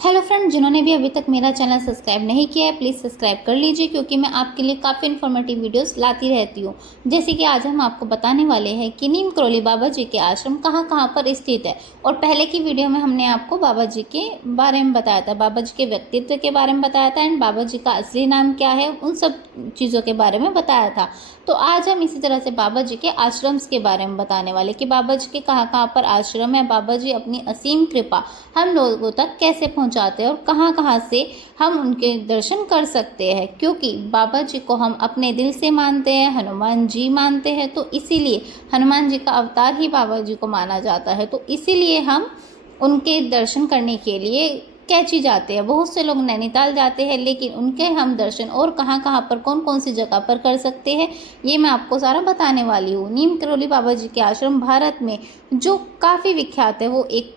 Hello friend, जिन्होंने भी अभी तक मेरा चैनल सब्सक्राइब नहीं किया है प्लीज़ सब्सक्राइब कर लीजिए, क्योंकि मैं आपके लिए काफ़ी इन्फॉर्मेटिव वीडियोस लाती रहती हूँ। जैसे कि आज हम आपको बताने वाले हैं कि नीम करौली बाबा जी के आश्रम कहाँ कहाँ पर स्थित है। और पहले की वीडियो में हमने आपको बाबा जी के बारे में बताया था, बाबा जी के व्यक्तित्व के बारे में बताया था एंड बाबा जी का असली नाम क्या है, उन सब चीज़ों के बारे में बताया था। तो आज हम इसी तरह से बाबा जी के आश्रम्स के बारे में बताने वाले कि बाबा जी के कहाँ कहाँ पर आश्रम है, बाबा जी अपनी असीम कृपा हम लोगों तक कैसे पहुँचाते हैं और कहाँ कहाँ से हम उनके दर्शन कर सकते हैं। क्योंकि बाबा जी को हम अपने दिल से मानते हैं, हनुमान जी मानते हैं, तो इसीलिए हनुमान जी का अवतार ही बाबा जी को माना जाता है। तो इसीलिए हम उनके दर्शन करने के लिए कैची जाते हैं। बहुत से लोग नैनीताल जाते हैं, लेकिन उनके हम दर्शन और कहाँ कहाँ पर कौन कौन सी जगह पर कर सकते हैं ये मैं आपको सारा बताने वाली हूँ। नीम करौली बाबा जी के आश्रम भारत में जो काफ़ी विख्यात है वो एक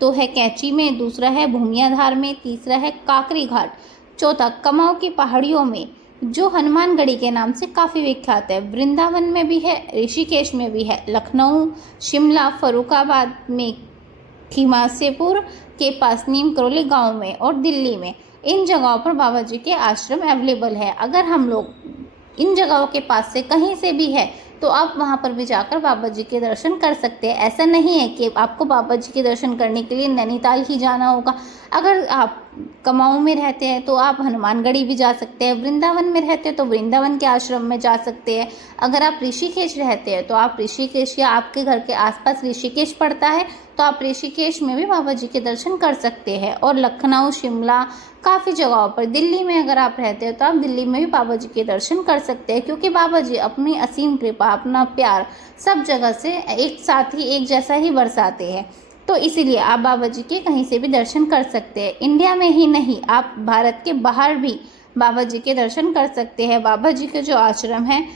तो है कैची में, दूसरा है भूमियाधार में, तीसरा है काकरी घाट, चौथा कमाऊ की पहाड़ियों में जो हनुमानगढ़ी के नाम से काफ़ी विख्यात है। वृंदावन में भी है, ऋषिकेश में भी है, लखनऊ, शिमला, फरुखाबाद में, खीमासेपुर के पास नीम करौली गांव में और दिल्ली में इन जगहों पर बाबा जी के आश्रम अवेलेबल है। अगर हम लोग इन जगहों के पास से कहीं से भी है तो आप वहां पर भी जाकर बाबा जी के दर्शन कर सकते हैं। ऐसा नहीं है कि आपको बाबा जी के दर्शन करने के लिए नैनीताल ही जाना होगा। अगर आप कमाऊं में रहते हैं तो आप हनुमानगढ़ी भी जा सकते हैं, वृंदावन में रहते हैं तो वृंदावन के आश्रम में जा सकते हैं, अगर आप ऋषिकेश रहते हैं तो आप ऋषिकेश या आपके घर के आसपास ऋषिकेश पड़ता है तो आप ऋषिकेश में भी बाबा जी के दर्शन कर सकते हैं। और लखनऊ, शिमला, काफ़ी जगहों पर, दिल्ली में अगर आप रहते हैं तो आप दिल्ली में भी बाबा जी के दर्शन कर सकते हैं। क्योंकि बाबा जी अपनी असीम कृपा, अपना प्यार सब जगह से एक साथ ही एक जैसा ही बरसाते हैं। तो इसीलिए आप बाबा जी के कहीं से भी दर्शन कर सकते हैं। इंडिया में ही नहीं, आप भारत के बाहर भी बाबा जी के दर्शन कर सकते हैं। बाबा जी के जो आश्रम है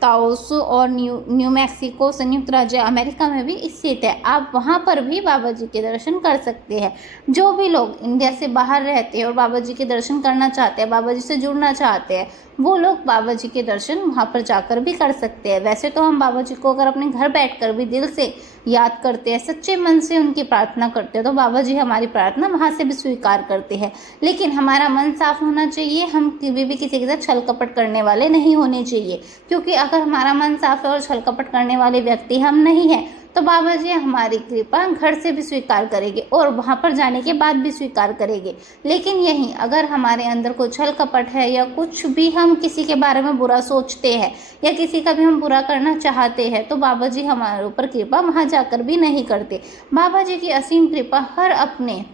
ताओस और न्यू मैक्सिको, संयुक्त राज्य अमेरिका में भी स्थित है। आप वहाँ पर भी बाबा जी के दर्शन कर सकते हैं। जो भी लोग इंडिया से बाहर रहते हैं और बाबा जी के दर्शन करना चाहते हैं, बाबा जी से जुड़ना चाहते हैं, वो लोग बाबा जी के दर्शन वहाँ पर जाकर भी कर सकते हैं। वैसे तो हम बाबा जी को अगर अपने घर बैठकर भी दिल से याद करते हैं, सच्चे मन से उनकी प्रार्थना करते हैं, तो बाबा जी हमारी प्रार्थना वहाँ से भी स्वीकार करते हैं। लेकिन हमारा मन साफ होना चाहिए, हम कभी भी किसी के साथ छल कपट करने वाले नहीं होने चाहिए। क्योंकि अगर हमारा मन साफ है और छल कपट करने वाले व्यक्ति हम नहीं हैं तो बाबा जी हमारी कृपा घर से भी स्वीकार करेंगे और वहाँ पर जाने के बाद भी स्वीकार करेंगे। लेकिन यहीं अगर हमारे अंदर कोई छल कपट है या कुछ भी हम किसी के बारे में बुरा सोचते हैं या किसी का भी हम बुरा करना चाहते हैं तो बाबा जी हमारे ऊपर कृपा वहाँ जाकर भी नहीं करते। बाबा जी की असीम कृपा हर अपने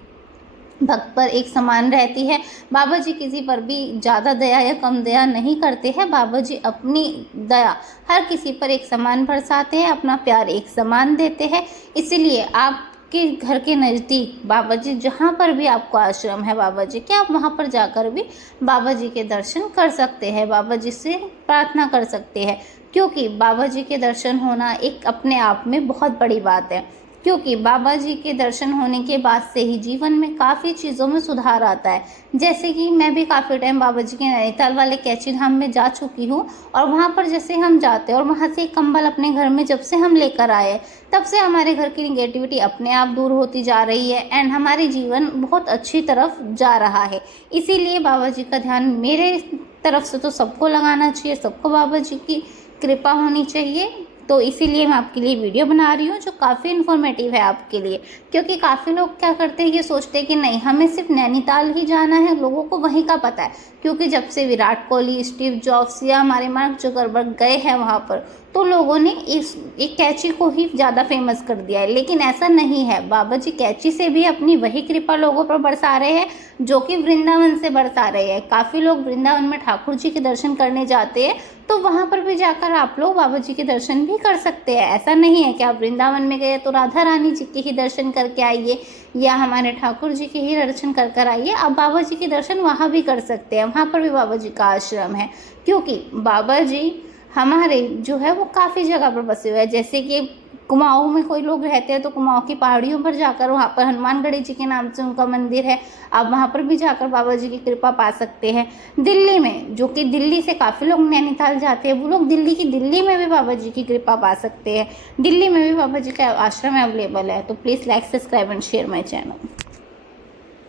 भक्त पर एक समान रहती है। बाबा जी किसी पर भी ज़्यादा दया या कम दया नहीं करते हैं। बाबा जी अपनी दया हर किसी पर एक समान बरसाते हैं, अपना प्यार एक समान देते हैं। इसीलिए आपके घर के नज़दीक बाबा जी जहाँ पर भी आपको आश्रम है बाबा जी के, आप वहाँ पर जाकर भी बाबा जी के दर्शन कर सकते हैं, बाबा जी से प्रार्थना कर सकते हैं। क्योंकि बाबा जी के दर्शन होना एक अपने आप में बहुत बड़ी बात है। क्योंकि बाबा जी के दर्शन होने के बाद से ही जीवन में काफ़ी चीज़ों में सुधार आता है। जैसे कि मैं भी काफ़ी टाइम बाबा जी के नैनीताल वाले कैची धाम में जा चुकी हूँ और वहाँ पर जैसे हम जाते हैं और वहाँ से एक कंबल अपने घर में जब से हम लेकर आए तब से हमारे घर की निगेटिविटी अपने आप दूर होती जा रही है एंड हमारी जीवन बहुत अच्छी तरफ जा रहा है। इसीलिए बाबा जी का ध्यान मेरे तरफ से तो सबको लगाना चाहिए, सबको बाबा जी की कृपा होनी चाहिए। तो इसीलिए मैं आपके लिए वीडियो बना रही हूँ जो काफ़ी इन्फॉर्मेटिव है आपके लिए। क्योंकि काफ़ी लोग क्या करते हैं, ये सोचते हैं कि नहीं हमें सिर्फ नैनीताल ही जाना है, लोगों को वहीं का पता है। क्योंकि जब से विराट कोहली, स्टीव जॉब्स या हमारे मार्क जुकरबर्ग गए हैं वहाँ पर तो लोगों ने एक कैची को ही ज़्यादा फेमस कर दिया है। लेकिन ऐसा नहीं है, बाबा जी कैची से भी अपनी वही कृपा लोगों पर बरसा रहे हैं जो कि वृंदावन से बरसा रहे हैं। काफ़ी लोग वृंदावन में ठाकुर जी के दर्शन करने जाते हैं तो वहाँ पर भी जाकर आप लोग बाबा जी के दर्शन भी कर सकते हैं। ऐसा नहीं है कि आप वृंदावन में गए तो राधा रानी जी के ही दर्शन करके आइए या हमारे ठाकुर जी के ही दर्शन कर कर आइए। आप बाबा जी के दर्शन वहाँ भी कर सकते हैं, वहाँ पर भी बाबा जी का आश्रम है। क्योंकि बाबा जी हमारे जो है वो काफ़ी जगह पर बसे हुए हैं। जैसे कि कुमाऊं में कोई लोग रहते हैं तो कुमाऊं की पहाड़ियों पर जाकर वहाँ पर हनुमानगढ़ी जी के नाम से उनका मंदिर है, आप वहाँ पर भी जाकर बाबा जी की कृपा पा सकते हैं। दिल्ली में, जो कि दिल्ली से काफ़ी लोग नैनीताल जाते हैं, वो लोग दिल्ली में भी बाबा जी की कृपा पा सकते हैं। दिल्ली में भी बाबा जी का आश्रम अवेलेबल है। तो please like, subscribe and share my channel.